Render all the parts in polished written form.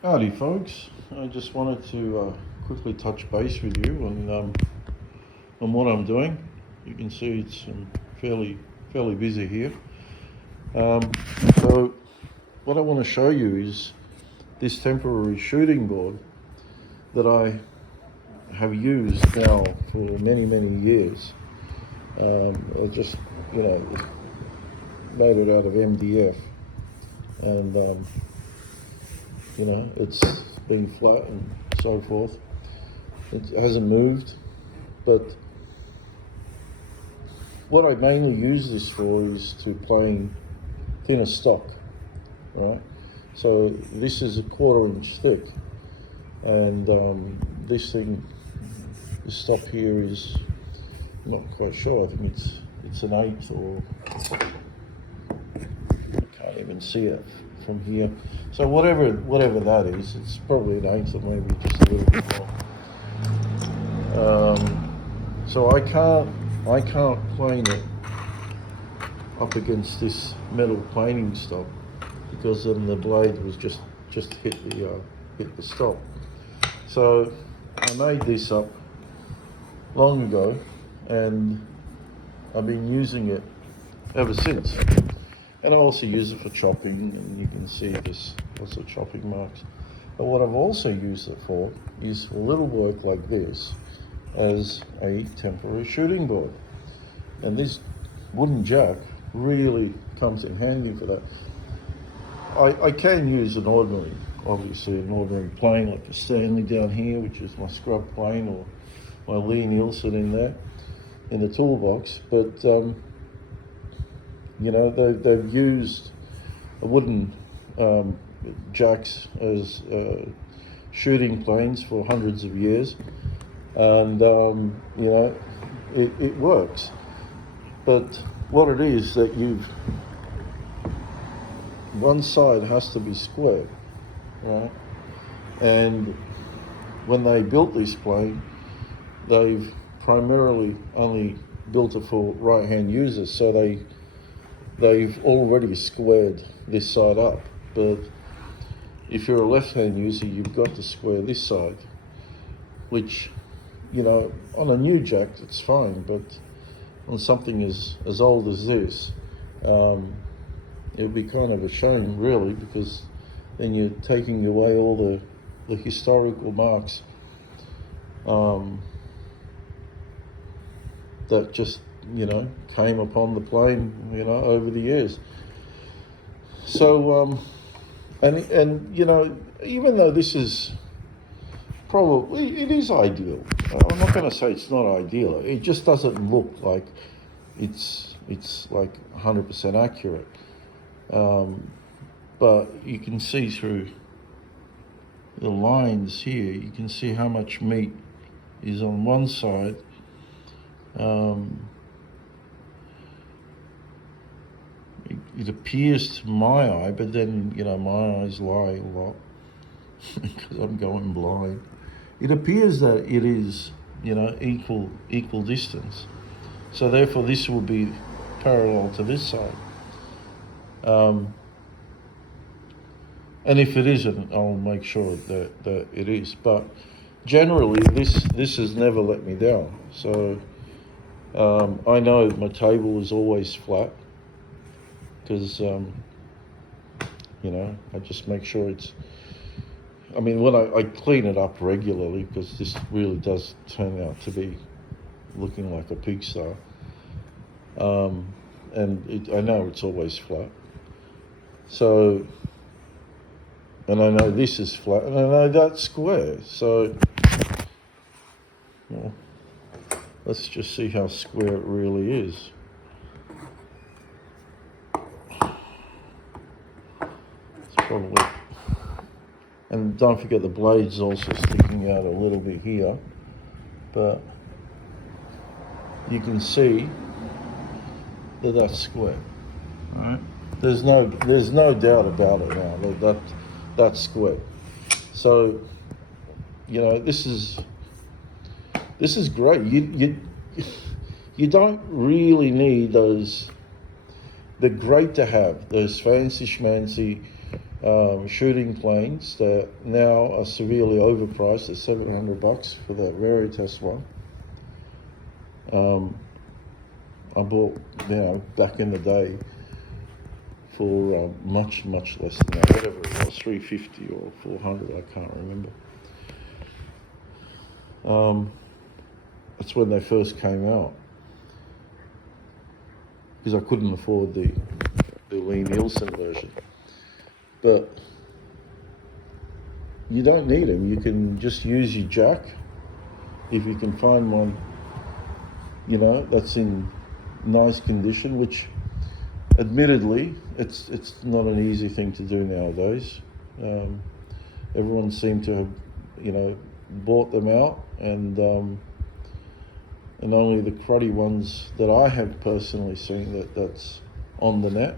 Howdy folks, I just wanted to quickly touch base with you on what I'm doing. You can see it's fairly busy here. So what I want to show you is this temporary shooting board that I have used now for many years. I just, made it out of MDF, and it's been flat and so forth. It hasn't moved, but what I mainly use this for is to playing thinner stock, right? So this is a 1/4 inch thick, and this stop here is, I'm not quite sure, I think it's an 1/8, or I can't even see it from here. So whatever that is, it's probably an 1/8 or maybe just a little bit more. So I can't plane it up against this metal planing stop, because then the blade was just hit the stop. So I made this up long ago, and I've been using it ever since. And I also use it for chopping, and you can see there's lots of chopping marks. But what I've also used it for is a little work like this as a temporary shooting board. And this wooden jack really comes in handy for that. I can use an ordinary plane like the Stanley down here, which is my scrub plane, or my Nielsen in there, in the toolbox, but they've used wooden jacks as shooting planes for hundreds of years, and it works. But what it is that one side has to be square, right? And when they built this plane, they've primarily only built it for right-hand users, so they've already squared this side up. But if you're a left-hand user, you've got to square this side, which, on a new jack, it's fine, but on something as old as this, it'd be kind of a shame, really, because then you're taking away all the historical marks that just came upon the plane over the years. So and even though this is probably, it is ideal, I'm not going to say it's not ideal, it just doesn't look like it's like 100% accurate, but you can see through the lines here, you can see how much meat is on one side. It appears to my eye, but then my eyes lie a lot because I'm going blind. It appears that it is equal distance, so therefore this will be parallel to this side. And if it isn't, I'll make sure that it is. But generally, this has never let me down. So I know my table is always flat, because I just make sure it's, when I clean it up regularly, because this really does turn out to be looking like a pigsty, and I know it's always flat. So, and I know this is flat, and I know that's square. So, well, let's just see how square it really is. It's probably, and don't forget the blade's also sticking out a little bit here, but you can see that that's square. All right. There's no doubt about it now that's square. So this is great. You don't really need those. They're great to have, those fancy schmancy shooting planes that now are severely overpriced at $700 for that Veritas one. I bought, back in the day for much less than that, whatever it was, $350 or $400, I can't remember. That's when they first came out, because I couldn't afford the Nielsen version. But you don't need them. You can just use your jack if you can find one, that's in nice condition, which admittedly it's not an easy thing to do nowadays. Everyone seemed to have bought them out, and only the cruddy ones that I have personally seen that's on the net,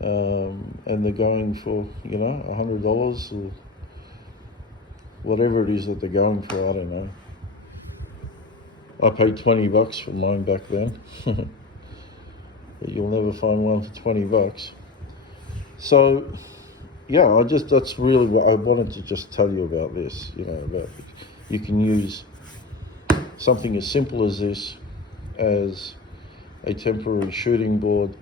and they're going for $100 or whatever it is that they're going for. I don't know. I paid $20 for mine back then. But you'll never find one for $20. So yeah, that's really what I wanted to just tell you about this, about you can use something as simple as this as a temporary shooting board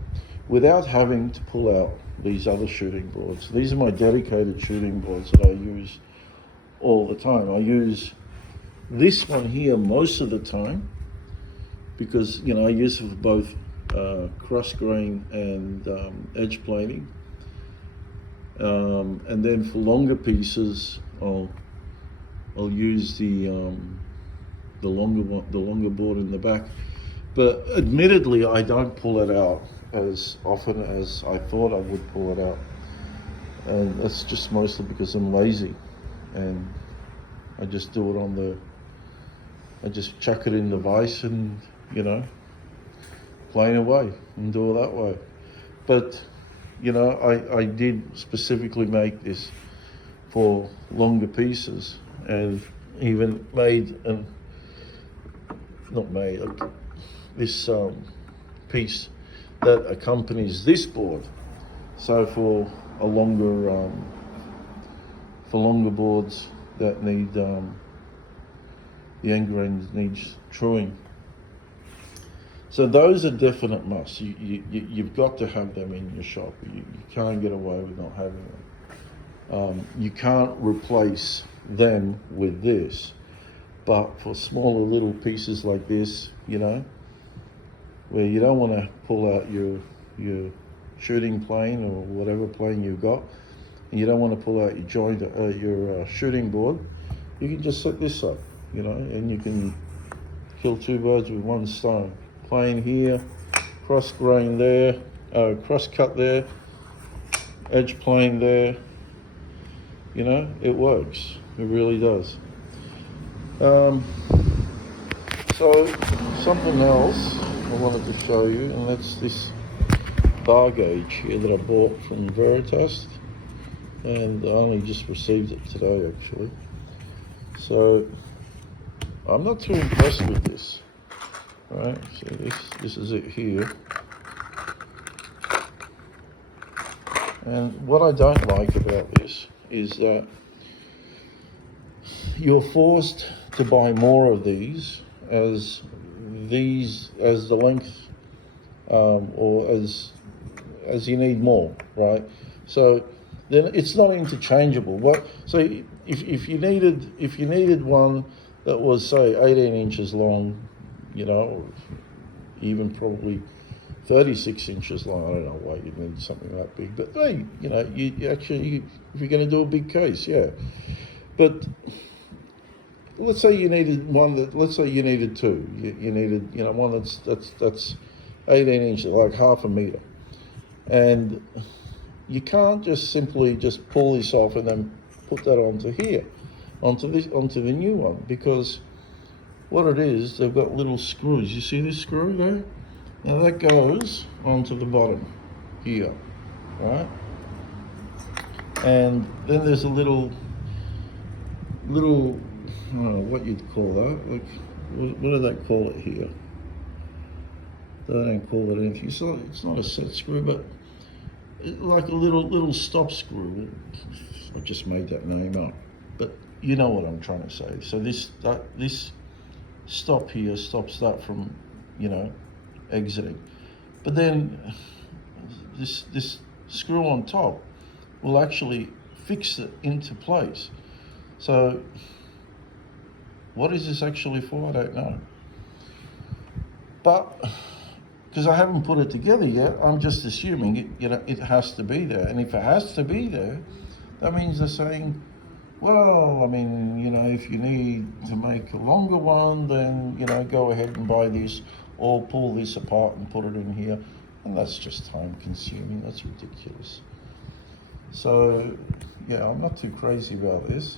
without having to pull out these other shooting boards. These are my dedicated shooting boards that I use all the time. I use this one here most of the time because, I use it for both cross grain and edge planing. And then for longer pieces, I'll use the longer board in the back. But admittedly, I don't pull it out as often as I thought I would pull it out, and that's just mostly because I'm lazy, and I just do it I just chuck it in the vise and plane away and do it that way. But I did specifically make this for longer pieces, and even made this piece that accompanies this board. So for longer boards that need the end grain needs truing. So those are definite musts. You've got to have them in your shop. You can't get away with not having them. You can't replace them with this. But for smaller little pieces like this, where you don't want to pull out your shooting plane or whatever plane you've got, and you don't want to pull out your shooting board, you can just set this up, and you can kill two birds with one stone. Plane here, cross grain there, cross cut there, edge plane there. It works. It really does. So something else I wanted to show you, and that's this bar gauge here that I bought from Veritas, and I only just received it today actually. So I'm not too impressed with this. Right, so this is it here. And what I don't like about this is that you're forced to buy more of these as the length or as you need more, right? So then it's not interchangeable. So if you needed one that was say 18 inches long, or even probably 36 inches long, I don't know why you need something that big, but hey, you actually, if you're going to do a big case, yeah. But let's say you needed one let's say you needed two. You needed, one that's 18 inches, like half a meter. And you can't just simply just pull this off and then put that onto the new one, because what it is, they've got little screws. You see this screw there? Now that goes onto the bottom here, right? And then there's a little, I don't know what you'd call that. Like, what do they call it here? They don't call it anything. It's not a set screw, but like a little stop screw. I just made that name up, but you know what I'm trying to say. So this stop here stops that from, you know, exiting. But then this screw on top will actually fix it into place. So what is this actually for? I don't know. But because I haven't put it together yet, I'm just assuming it, you know, it has to be there. And if it has to be there, that means they're saying, well, I mean, you know, if you need to make a longer one, then, you know, go ahead and buy this or pull this apart and put it in here. And that's just time consuming. That's ridiculous. So, yeah, I'm not too crazy about this.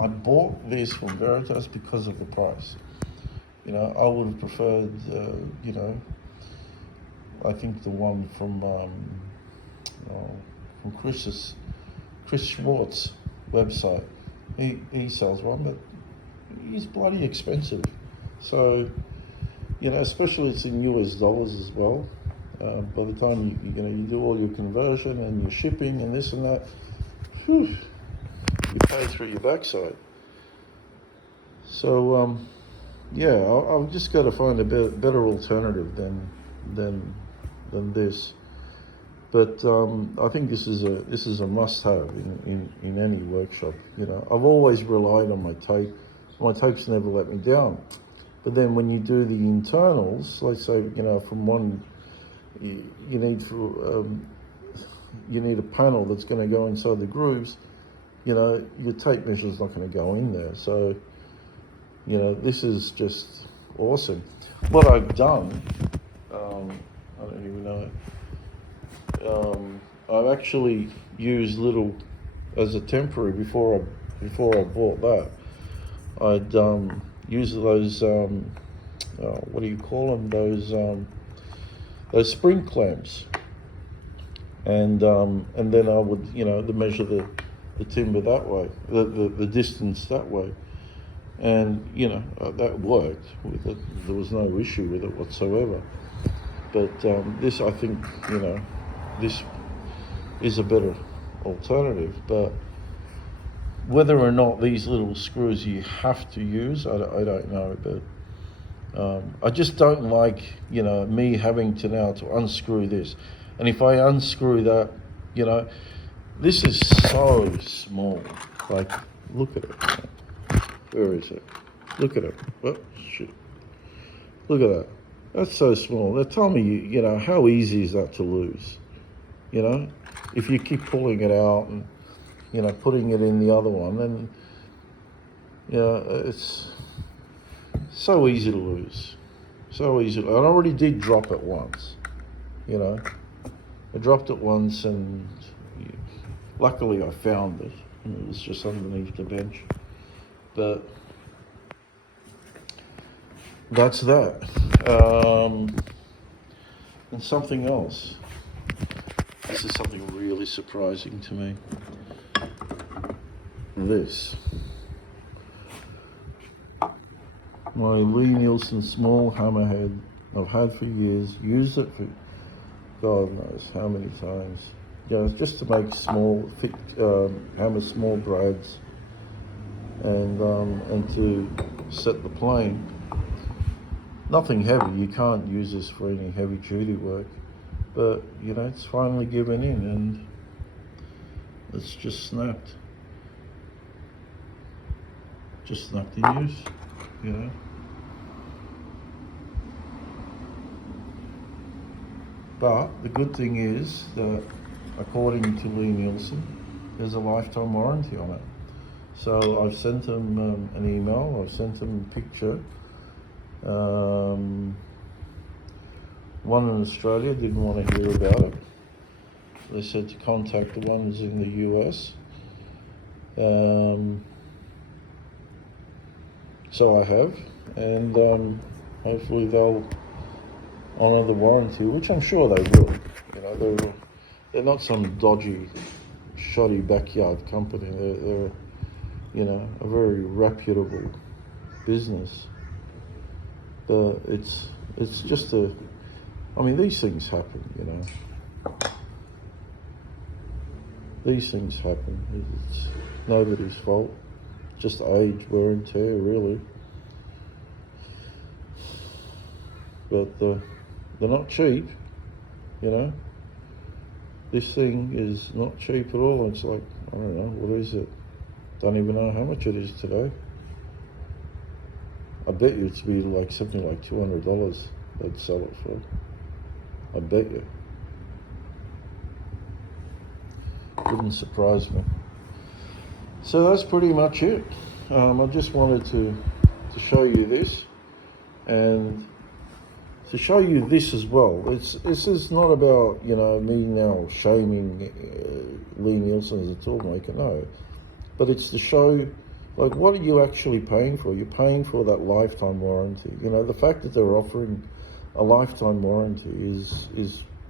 I bought this from Veritas because of the price. You know, I would have preferred, you know, I think the one from Chris Schwartz's website. He sells one, but he's bloody expensive. So, you know, especially it's in US dollars as well. By the time you do all your conversion and your shipping and this and that, whew, you pay through your backside. So yeah, I've just got to find a better alternative than this. But I think this is a must-have in any workshop. You know, I've always relied on my tape. My tapes never let me down. But then when you do the internals, let's say, you know, from one, you need a panel that's going to go inside the grooves. You know, your tape measure's not going to go in there. So, you know, this is just awesome. What I've done, I don't even know. I've actually used little as a temporary before I bought that. I'd use those what do you call them? Those spring clamps, and then I would, you know, measure the timber that way, the distance that way, and you know that worked with it. There was no issue with it whatsoever. But this, I think, you know, this is a better alternative. But whether or not these little screws you have to use, I don't know. But I just don't like, you know, me having to now to unscrew this. And if I unscrew that, you know, this is so small. Like, look at it. Where is it? Look at it. Oh, shit. Look at that. That's so small. Now tell me, you know, how easy is that to lose? You know, if you keep pulling it out and, you know, putting it in the other one, then, you know, it's so easy to lose. So easy. I already did drop it once, you know. I dropped it once and luckily I found it. And it was just underneath the bench. But that's that. And something else. This is something really surprising to me. This. My Lee Nielsen small hammerhead I've had for years. Used it for God knows how many times. You know, it's just to make small, thick, hammer small brads and to set the plane. Nothing heavy. You can't use this for any heavy duty work. But, you know, it's finally given in and it's just snapped. Just snapped in use, you know. But the good thing is that, according to Lee Nielsen, there's a lifetime warranty on it. So I've sent them an email, I've sent them a picture. One in Australia didn't want to hear about it. They said to contact the ones in the US. So I have, and hopefully they'll honour the warranty, which I'm sure they will. You know, they're not some dodgy, shoddy backyard company. They're you know, a very reputable business. But it's just I mean, these things happen, you know. These things happen. It's nobody's fault. Just age, wear and tear, really. But they're not cheap, you know. This thing is not cheap at all. It's like, I don't know, what is it? Don't even know how much it is today. I bet you it's be like something like $200 they'd sell it for. I bet you. Wouldn't surprise me. So that's pretty much it. I just wanted to show you this, and to show you this as well. This is not about, you know, me now shaming Lee Nielsen as a tool maker, no. But it's to show, like, what are you actually paying for? You're paying for that lifetime warranty. You know, the fact that they're offering a lifetime warranty is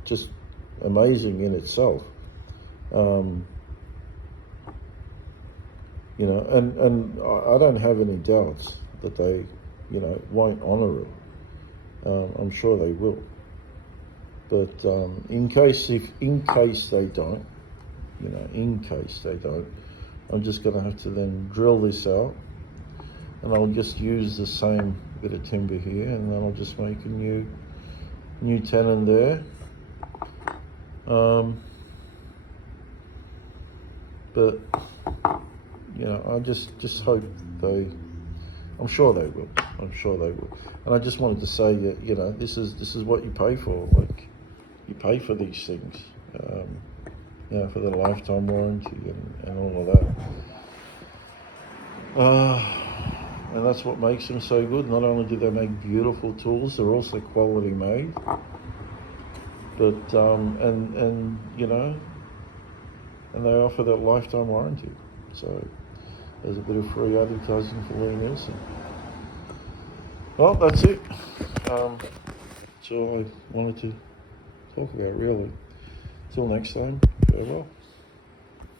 just amazing in itself. You know, and I don't have any doubts that they, you know, won't honour it. I'm sure they will. But in case they don't, you know, in case they don't, I'm just going to have to then drill this out, and I'll just use the same bit of timber here, and then I'll just make a new tenon there. But you know, I just hope I'm sure they will. I'm sure they will. And I just wanted to say, you know, this is what you pay for. Like, you pay for these things, you know, for the lifetime warranty and all of that. And that's what makes them so good. Not only do they make beautiful tools, they're also quality made. But and you know, and they offer that lifetime warranty. So there's a bit of free advertising for Lee Nielsen. Well, that's it. That's all I wanted to talk about, really. Till next time, farewell.